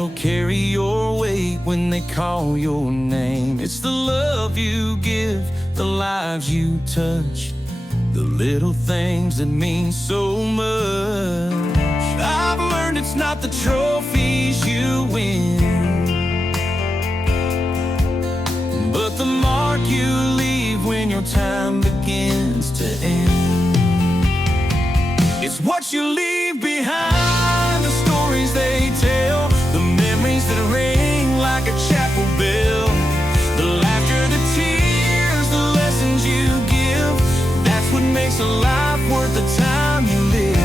that'll carry your weight when they call your name. It's the love you give, the lives you touch, the little things that mean so much. I've learned it's not the trophies you win, but the mark you leave when your time begins to end. It's what you leave behind, the stories they tell, the memories that ring like a chapel bell, the laughter, the tears, the lessons you give. That's what makes a life worth the time you live.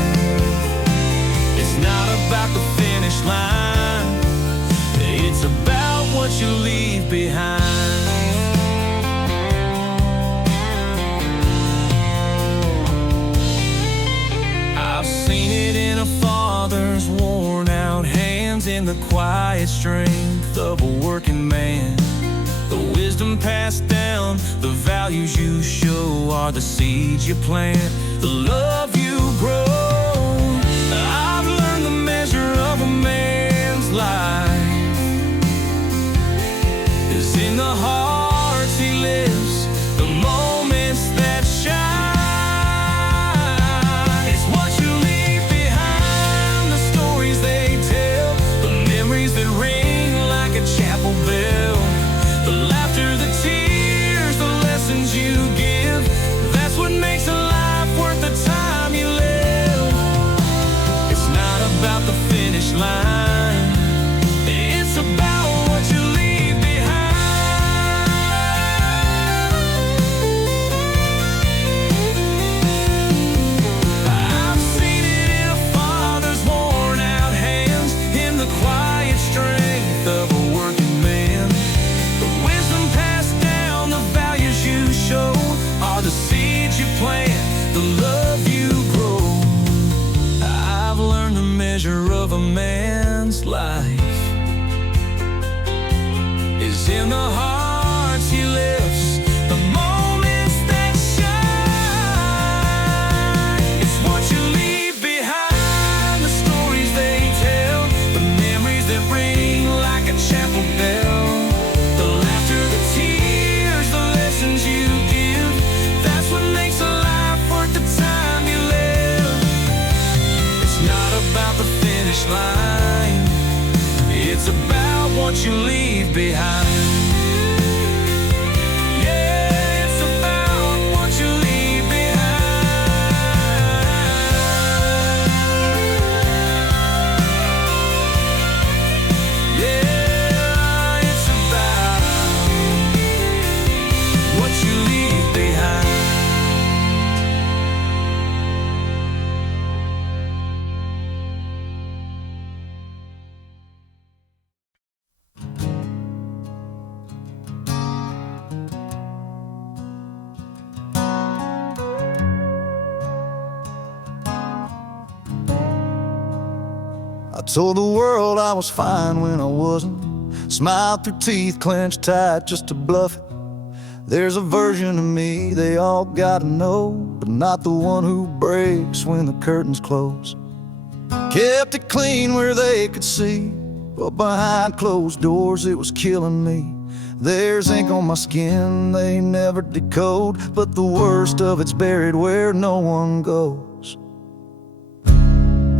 It's not about the finish line, it's about what you leave behind. I've seen it in a father's worn out hands, in the quiet strength of a working man. The wisdom passed down, the values you show are the seeds you plant, the love you grow. I've learned the measure of a man's life is in the hearts he lives, the moments that shine. It's what you leave behind, the stories they tell, the memories that ring like a chapel bell, the laughter, the tears, the lessons you give. That's what makes a life worth the time you live. It's not about the finish line, it's about what you leave behind. I've seen it in a father's worn out hands, in the quiet strength of a working man. The wisdom passed down, the values you show are the seeds you plant, the love you grow. I've learned the measure of a man's life is in the hearts he lives, the moments that shine. It's what you leave behind, the stories they tell, the memories that ring like a chapel bell, the laughter, the tears, the lessons you give. That's what makes a life worth the time you live. It's not about the finish line, it's about what you leave behind. Yeah, it's about what you leave behind. Yeah, it's about what you leave behind. I told the world I was fine when I wasn't. Smiled through teeth clenched tight just to bluff it. There's a version of me they all gotta know, but not the one who breaks when the curtains close. Kept it clean where they could see, but behind closed doors it was killing me. There's ink on my skin they never decode, but the worst of it's buried where no one goes.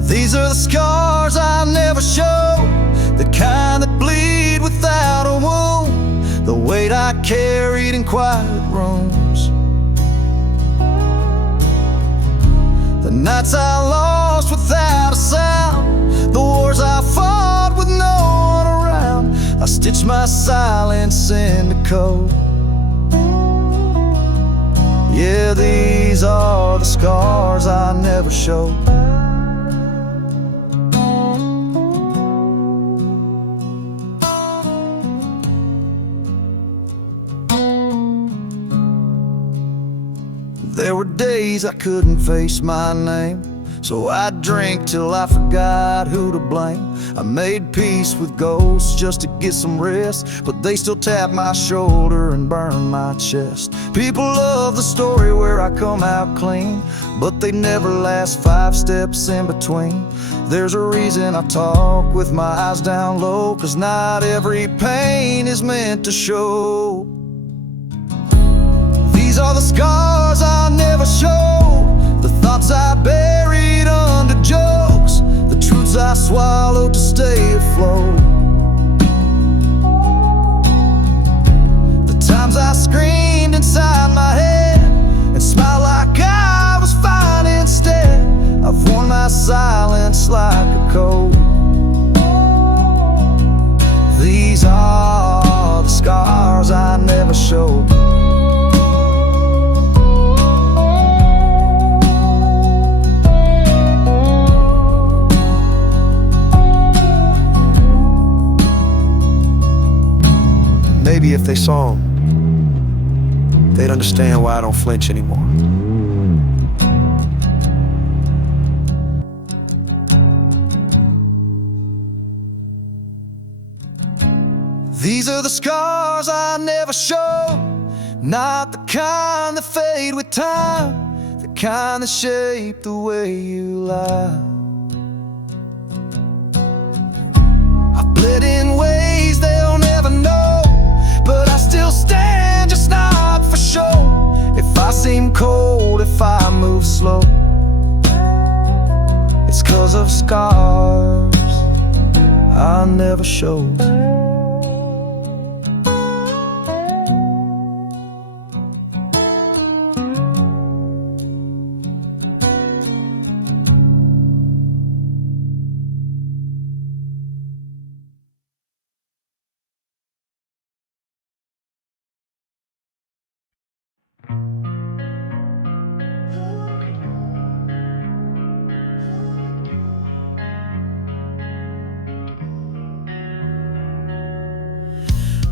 These are the scars I never show, the kind that bleed without a wound, the weight I carried in quiet rooms, the nights I lost without a sound, the wars I fought with no one around. I stitched my silence into code. Yeah, these are the scars I never showed. There were days I couldn't face my name, So I drank till I forgot who to blame. I made peace with ghosts just to get some rest, but they still tap my shoulder and burn my chest. People love the story where I come out clean, but they never last 5 steps in between. There's a reason I talk with my eyes down low, 'cause not every pain is meant to show. These are the scars I'll never show, the thoughts I buried under jokes, the truths I swallowed to stay afloat. The times I screamed inside my head and smiled like I was fine instead. I've worn my silence like a coat. These are the scars I never showed. Maybe if they saw him, they'd understand why I don't flinch anymore. These are the scars I never show, not the kind that fade with time, the kind that shape the way you lie. I've bled in ways they'll never know, but I still stand, just not for show. If I seem cold, if I move slow, it's 'cause of scars I never show.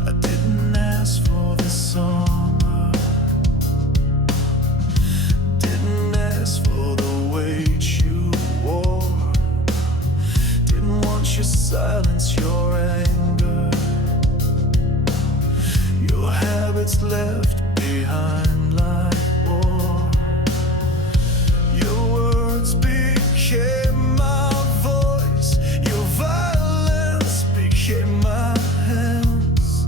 I didn't ask for the summer, didn't ask for the weight you wore, didn't want your silence, your anger, your habits left behind like war. Your words became my voice, your violence became my hands.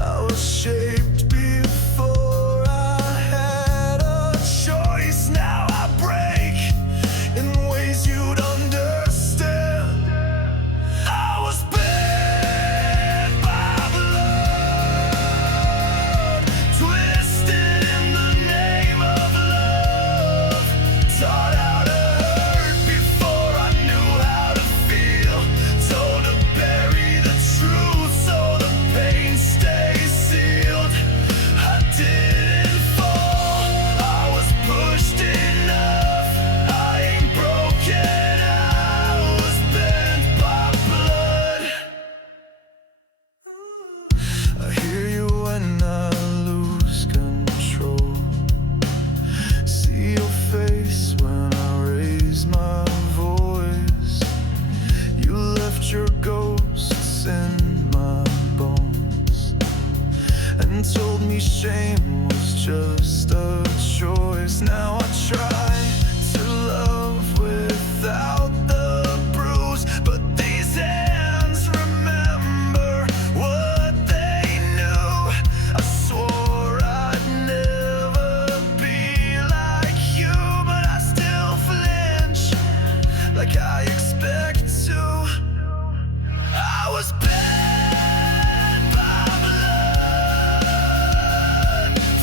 I was shaped before I had a choice. Now I break in ways you'd understand. I was bit by blood, twisted in the name of love, taught how to hurt before I knew how to feel, told to bury the truth so the pain stays sealed. I didn't fall, I was pushed enough. I ain't broken, I was bent by blood. I hear you when I lose control, see your face when I raise my voice. You left your ghosts in my bones and told me shame was just a choice. Now I try to love without the bruise, but these hands remember what they knew. I swore I'd never be like you, but I still flinch like I expect to. I was bent by blood,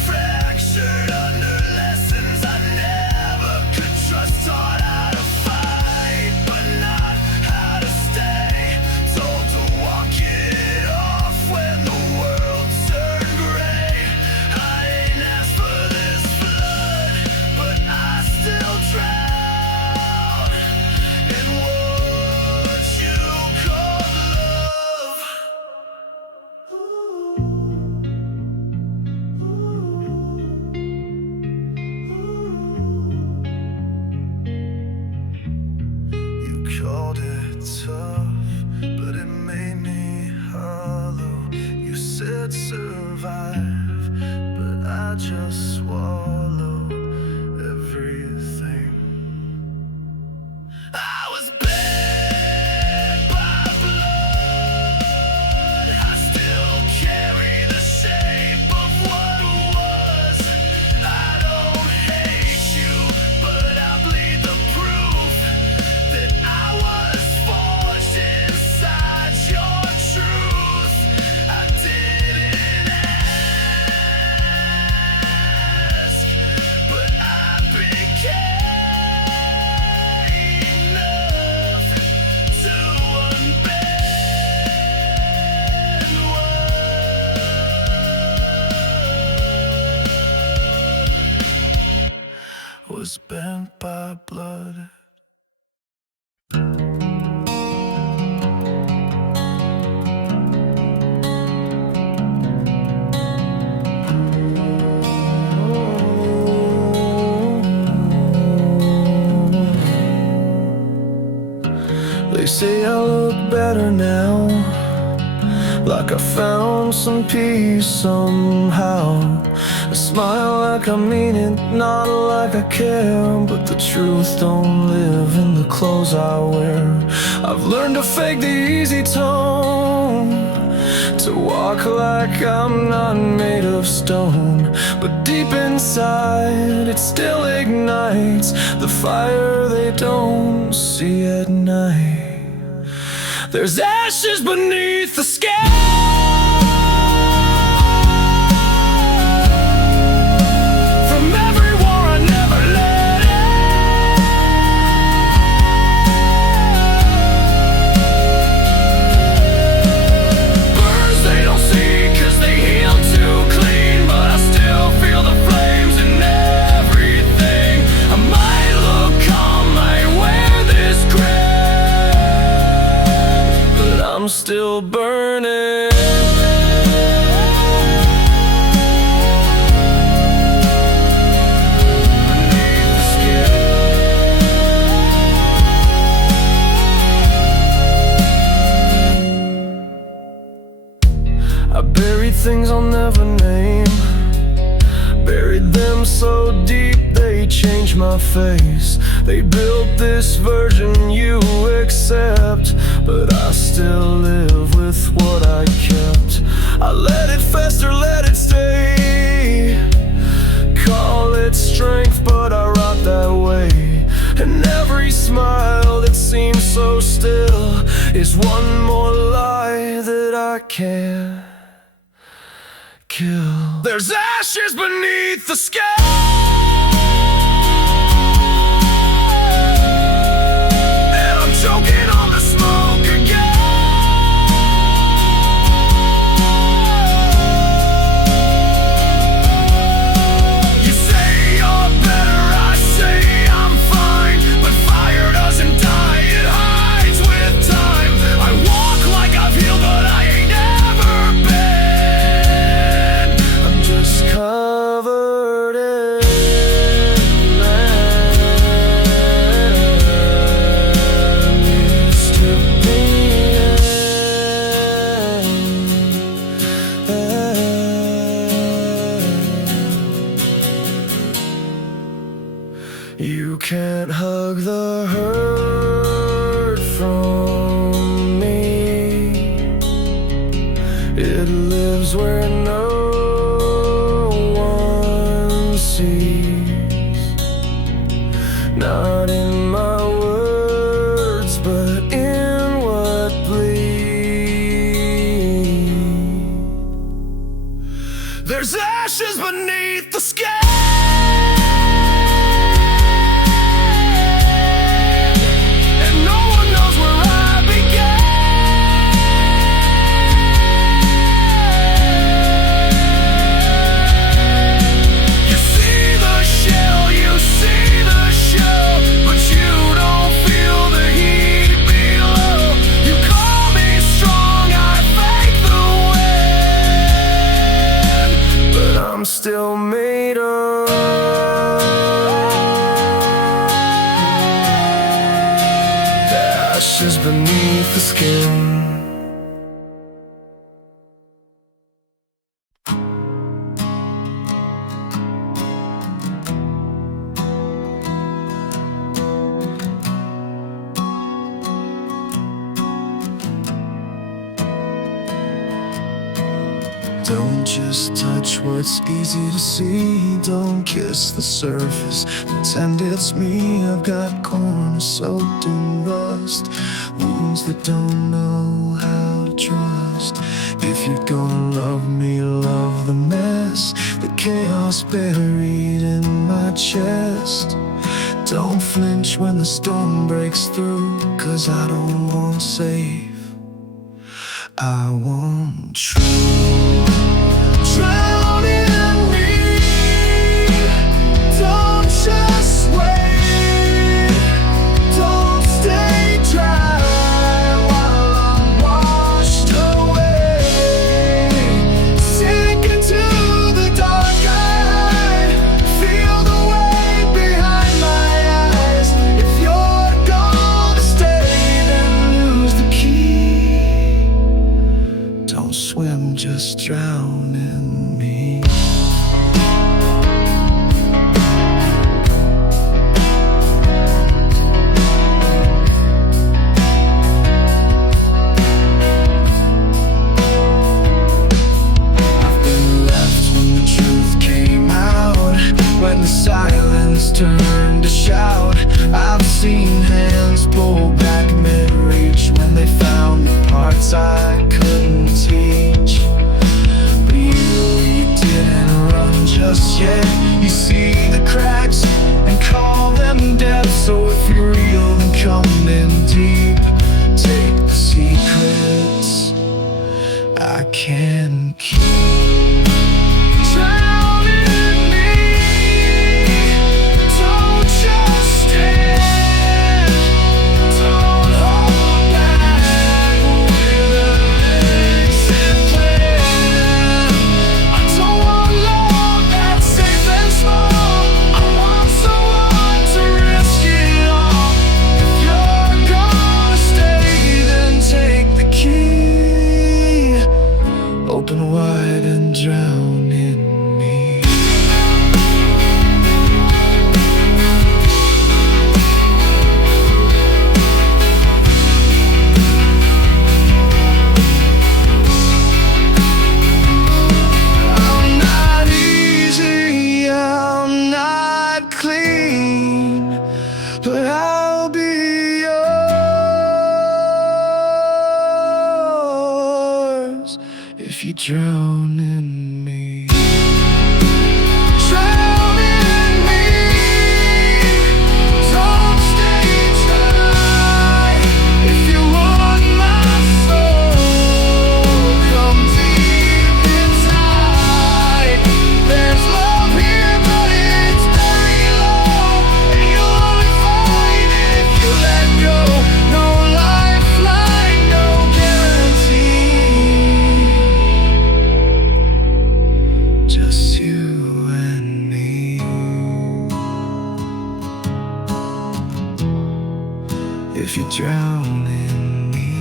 fractured under lessons I never could survive, but I just swallow everything. I was bled by blood. I still carry the shape of what was. I don't hate you, but I bleed the proof that I was forged inside your truth. I didn't ask, but I became enough to unbend what was bent by blood. They say I look better now, like I found some peace somehow. I smile like I mean it, not like I care. But the truth don't live in the clothes I wear. I've learned to fake the easy tone, to walk like I'm not made of stone. But deep inside it still ignites the fire they don't see at night. There's ashes beneath the sky. From every war I never let end. Burns they don't see 'cause they heal too clean, but I still feel the flames in everything. I might look calm, might wear this crown, but I'm still burning. Beneath the skin. I buried things I'll never name, buried them so deep they changed my face. They built this version you accept, but I still live with what I kept. I let it fester, let it stay. Call it strength, but I rot that way. And every smile that seems so still is one more lie that I can't kill. There's ashes beneath the sky. Choking on the smoke again. You say you're better, I say I'm fine, but fire doesn't die, it hides with time. I walk like I've healed, but I ain't ever been. I'm just covered in you can't hug the hurt from me. It lives where no one sees. Not in my words, but in what bleeds. There's ashes beneath the sky. Still made of the ashes beneath the skin. Don't just touch what's easy to see. Don't kiss the surface, pretend it's me. I've got corners soaked in rust, wounds that don't know how to trust. If you're gonna love me, love the mess, the chaos buried in my chest. Don't flinch when the storm breaks through, 'cause I don't want safe, I want true. Drown in me, don't just wait, don't stay dry while I'm washed away. Sink into the dark, I feel the weight behind my eyes. If you're gonna stay, then lose the key. Don't swim, just drown in me. I've been left when the truth came out, when the silence turned to shout. I've seen hands pull back mid-reach when they found the parts I couldn't teach. But you didn't run just yet. You see the cracks and call them depth. So if you're real, then come in deep. Take the secrets I can keep. Drown in me, don't just stand, don't hold back with an exit plan. I don't want love that's safe and small, I want someone to risk it all. If you're gonna stay, then take the key. Open wide and drown in me. I'm not easy, I'm not clean, but I'll be yours if you drown in me. Drown in me, don't stay dry. If you want my soul, come deep inside. There's love here, but it's very low, and you'll only find it if you let go. No lifeline, no guarantee, just you and me. If you drown in me.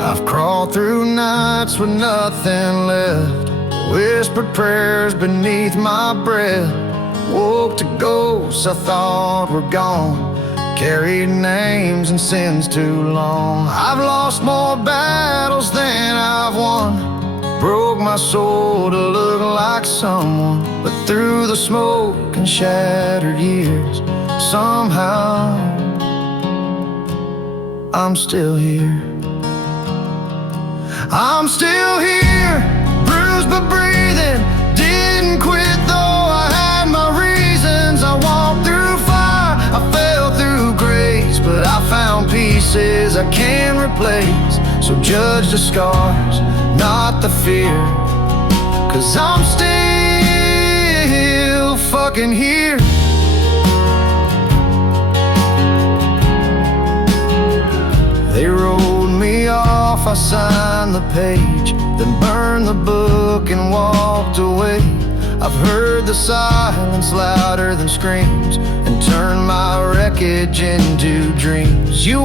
I've crawled through nights with nothing left, whispered prayers beneath my breath, woke to ghosts I thought were gone, carried names and sins too long. I've lost more battles than I've won, broke my soul to look like someone, but through the smoke and shattered years, somehow I'm still here. I'm still here, bruised but breathing, didn't quit though I had my reasons. I walked through fire, I fell through grace, but I found pieces I can't replace. So judge the scars, not the fear, 'cause I'm still fucking here. They rolled me off, I signed the page, then burned the book and walked away. I've heard the silence louder than screams, and turned my wreckage into dreams. You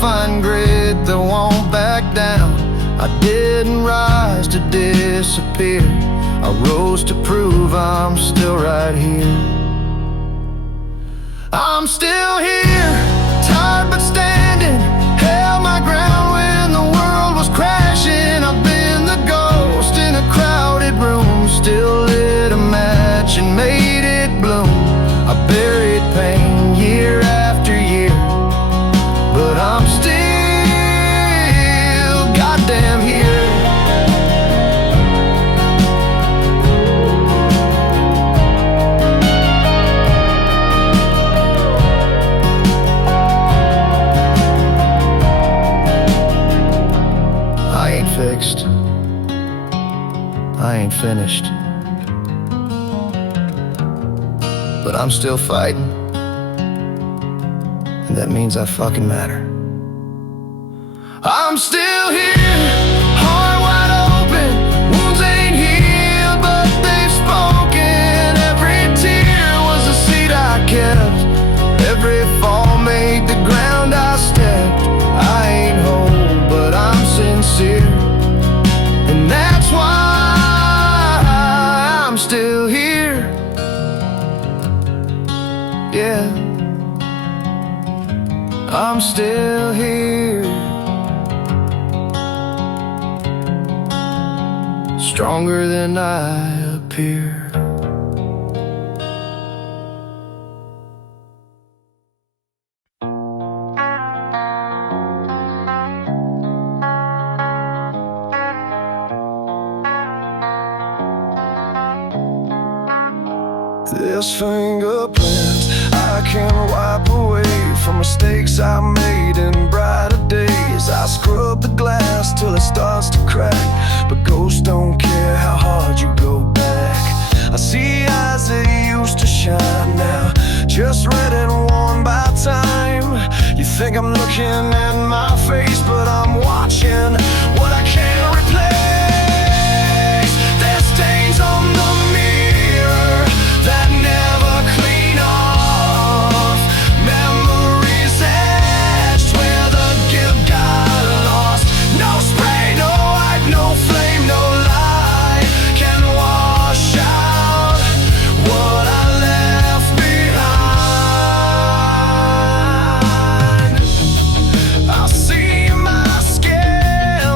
find grit that won't back down. I didn't rise to disappear, I rose to prove I'm still right here. I'm still here, tired but standing, held my ground when the world was crashing. I've been the ghost in a crowded room, still lit a match and made it bloom. I buried pain year after year, but I'm still goddamn here. I ain't fixed, I ain't finished, but I'm still fighting, and that means I fucking matter. I'm still here, heart wide open, wounds ain't healed, but they've spoken. Every tear was a seed I kept, every fall made the ground I stepped. I ain't whole, but I'm sincere, and that's why I'm still here. Yeah, I'm still here, stronger than I appear. This fingerprint I can't wipe away from mistakes I made in brighter days. I scrub the glass till it starts to crack, but ghosts don't care how hard you go back. I see eyes that used to shine now, just red and worn by time. You think I'm looking at my face, but I'm watching what I can't replace. There's stains on the mirror that never clean off, memories etched where the gift got lost. No spray, no light, no flame, no lie can wash out what I left behind. I see my scales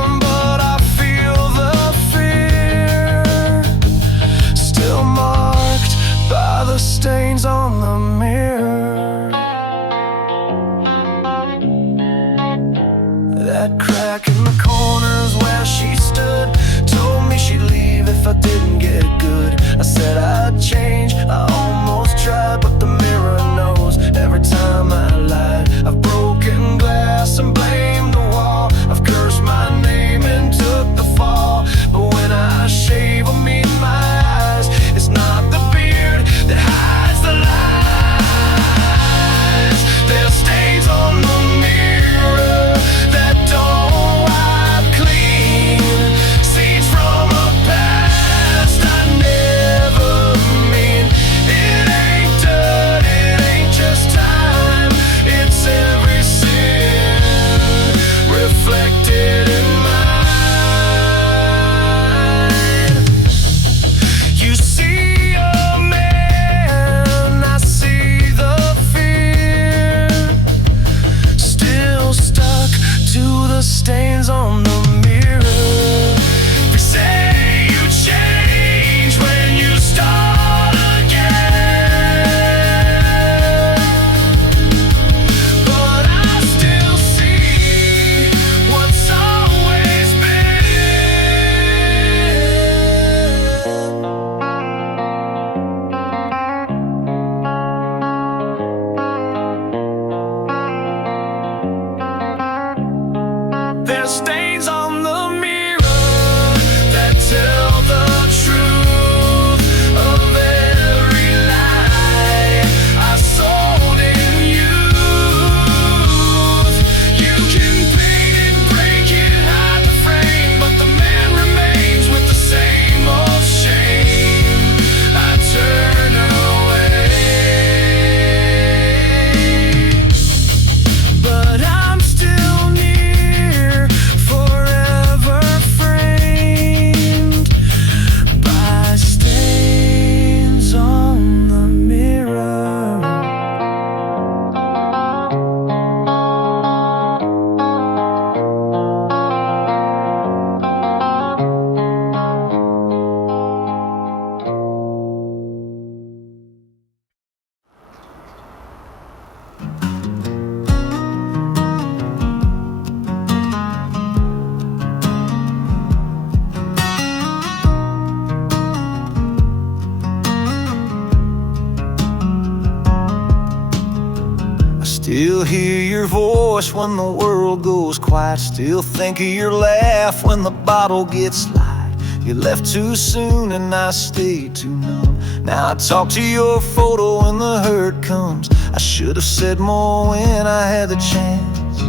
Still hear your voice when the world goes quiet. Still think of your laugh when the bottle gets light. You left too soon and I stayed too numb. Now I talk to your photo when the hurt comes. I should have said more when I had the chance.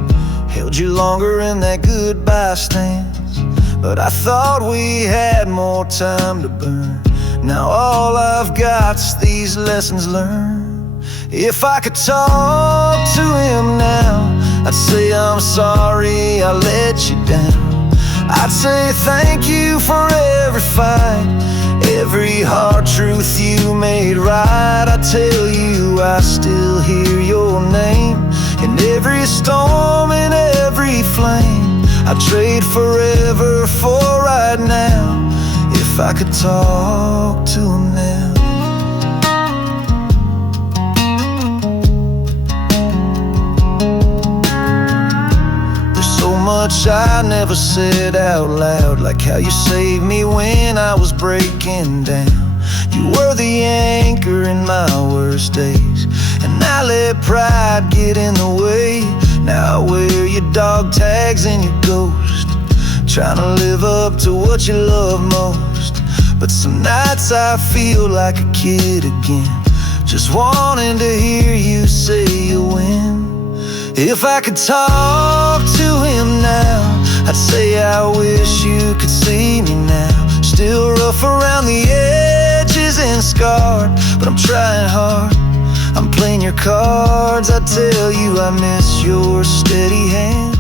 Held you longer in that goodbye stance. But I thought we had more time to burn. Now all I've got's these lessons learned. If I could talk to him now, I'd say I'm sorry I let you down. I'd say thank you for every fight, every hard truth you made right. I tell you I still hear your name in every storm, in every flame. I'd trade forever for right now, if I could talk to him now. Much I never said out loud, like how you saved me when I was breaking down. You were the anchor in my worst days, and I let pride get in the way. Now I wear your dog tags and your ghost, trying to live up to what you love most. But some nights I feel like a kid again, just wanting to hear you say you win. If I could talk to him now, I'd say I wish you could see me now. Still rough around the edges and scarred, but I'm trying hard, I'm playing your cards. I tell you I miss your steady hand.